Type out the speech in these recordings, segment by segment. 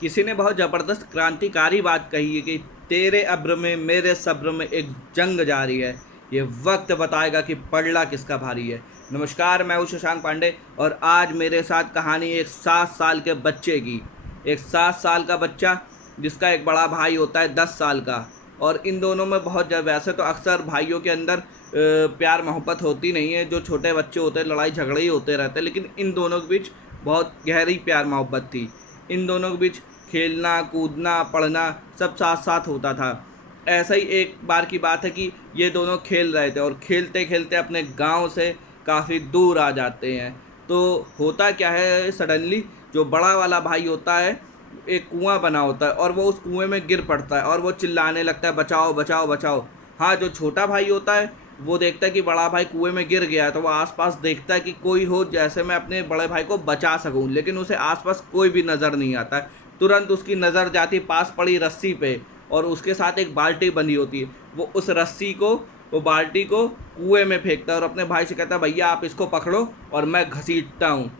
किसी ने बहुत ज़बरदस्त क्रांतिकारी बात कही है कि तेरे अब्र में मेरे सब्र में एक जंग जारी है, ये वक्त बताएगा कि पलड़ा किसका भारी है। नमस्कार, मैं हूँ शशांक पांडे और आज मेरे साथ कहानी एक 7 साल के बच्चे की। एक 7 साल का बच्चा जिसका एक बड़ा भाई होता है 10 साल का, और इन दोनों में बहुत वैसे तो अक्सर भाइयों के अंदर प्यार मोहब्बत होती नहीं है। जो छोटे बच्चे होते हैं लड़ाई झगड़े ही होते रहते हैं, लेकिन इन दोनों के बीच बहुत गहरी प्यार मोहब्बत थी। इन दोनों के बीच खेलना कूदना पढ़ना सब साथ साथ होता था। ऐसा ही एक बार की बात है कि ये दोनों खेल रहे थे और खेलते खेलते अपने गांव से काफ़ी दूर आ जाते हैं। तो होता क्या है, सडनली जो बड़ा वाला भाई होता है, एक कुआं बना होता है और वो उस कुएं में गिर पड़ता है और वो चिल्लाने लगता है, बचाओ बचाओ बचाओ। हाँ, जो छोटा भाई होता है वो देखता है कि बड़ा भाई कुएं में गिर गया है, तो वो आसपास देखता है कि कोई हो जैसे मैं अपने बड़े भाई को बचा सकूं, लेकिन उसे आसपास कोई भी नज़र नहीं आता है। तुरंत उसकी नज़र जाती पास पड़ी रस्सी पे, और उसके साथ एक बाल्टी बंधी होती है। वो उस रस्सी को, वो बाल्टी को कुएं में फेंकता है और अपने भाई से कहता है, भैया आप इसको पकड़ो और मैं घसीटता हूँ।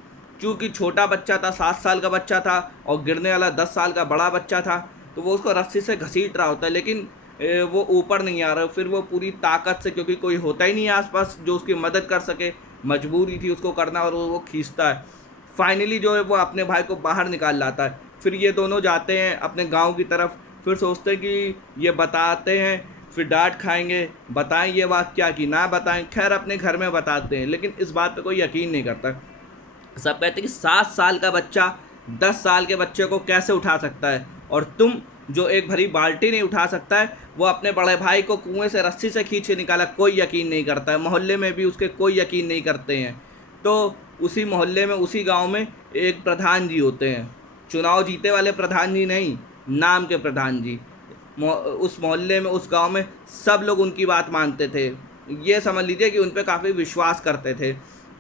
चूँकि छोटा बच्चा था, 7 साल का बच्चा था, और गिरने वाला 10 साल का बड़ा बच्चा था, तो वो उसको रस्सी से घसीट रहा होता है, लेकिन वो ऊपर नहीं आ रहा। फिर वो पूरी ताकत से, क्योंकि कोई होता ही नहीं है आसपास जो उसकी मदद कर सके, मजबूरी थी उसको करना, और वो खींचता है। फाइनली जो है वो अपने भाई को बाहर निकाल लाता है। फिर ये दोनों जाते हैं अपने गांव की तरफ। फिर सोचते हैं कि ये बताते हैं, फिर डांट खाएंगे, बताएं ये बात क्या कि ना बताएं। खैर अपने घर में बताते हैं, लेकिन इस बात पे कोई यकीन नहीं करता। सब कहते हैं कि 7 साल का बच्चा 10 साल के बच्चे को कैसे उठा सकता है, और तुम जो एक भरी बाल्टी नहीं उठा सकता है, वो अपने बड़े भाई को कुएं से रस्सी से खींच के निकाला। कोई यकीन नहीं करता है, मोहल्ले में भी उसके कोई यकीन नहीं करते हैं। तो उसी मोहल्ले में, उसी गांव में एक प्रधान जी होते हैं। चुनाव जीते वाले प्रधान जी नहीं, नाम के प्रधान जी। उस मोहल्ले में, उस गांव में सब लोग उनकी बात मानते थे। ये समझ लीजिए कि उन पर काफ़ी विश्वास करते थे।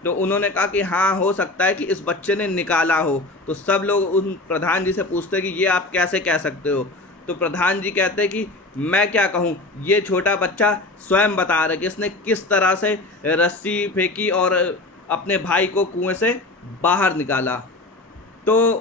तो उन्होंने कहा कि हाँ, हो सकता है कि इस बच्चे ने निकाला हो। तो सब लोग उन प्रधान जी से पूछते हैं कि ये आप कैसे कह सकते हो। तो प्रधान जी कहते हैं कि मैं क्या कहूँ, ये छोटा बच्चा स्वयं बता रहा है कि इसने किस तरह से रस्सी फेंकी और अपने भाई को कुएं से बाहर निकाला। तो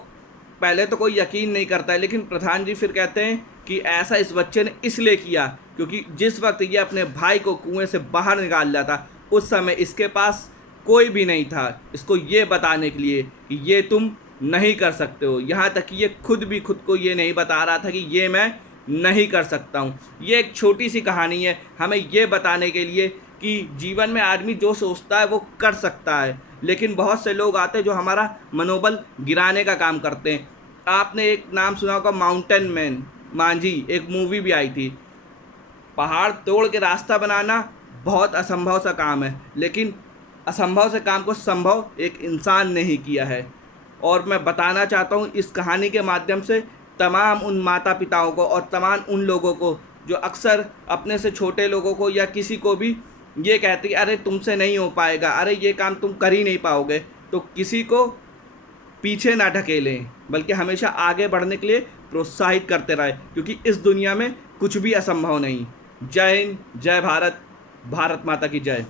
पहले तो कोई यकीन नहीं करता है, लेकिन प्रधान जी फिर कहते हैं कि ऐसा इस बच्चे ने इसलिए किया क्योंकि जिस वक्त ये अपने भाई को कुएं से बाहर निकाल लिया था, उस समय इसके पास कोई भी नहीं था इसको ये बताने के लिए कि ये तुम नहीं कर सकते हो। यहाँ तक कि ये खुद भी खुद को ये नहीं बता रहा था कि ये मैं नहीं कर सकता हूँ। ये एक छोटी सी कहानी है हमें ये बताने के लिए कि जीवन में आदमी जो सोचता है वो कर सकता है, लेकिन बहुत से लोग आते हैं जो हमारा मनोबल गिराने का काम करते हैं। आपने एक नाम सुना होगा, माउंटेन मैन, मांझी, एक मूवी भी आई थी। पहाड़ तोड़ के रास्ता बनाना बहुत असंभव सा काम है, लेकिन असंभव से काम को संभव एक इंसान ने ही किया है। और मैं बताना चाहता हूँ इस कहानी के माध्यम से तमाम उन माता पिताओं को और तमाम उन लोगों को जो अक्सर अपने से छोटे लोगों को या किसी को भी ये कहते कि अरे तुमसे नहीं हो पाएगा, अरे ये काम तुम कर ही नहीं पाओगे। तो किसी को पीछे ना ढकेलें, बल्कि हमेशा आगे बढ़ने के लिए प्रोत्साहित करते रहें, क्योंकि इस दुनिया में कुछ भी असंभव नहीं। जय हिंद, जय भारत, भारत माता की जय।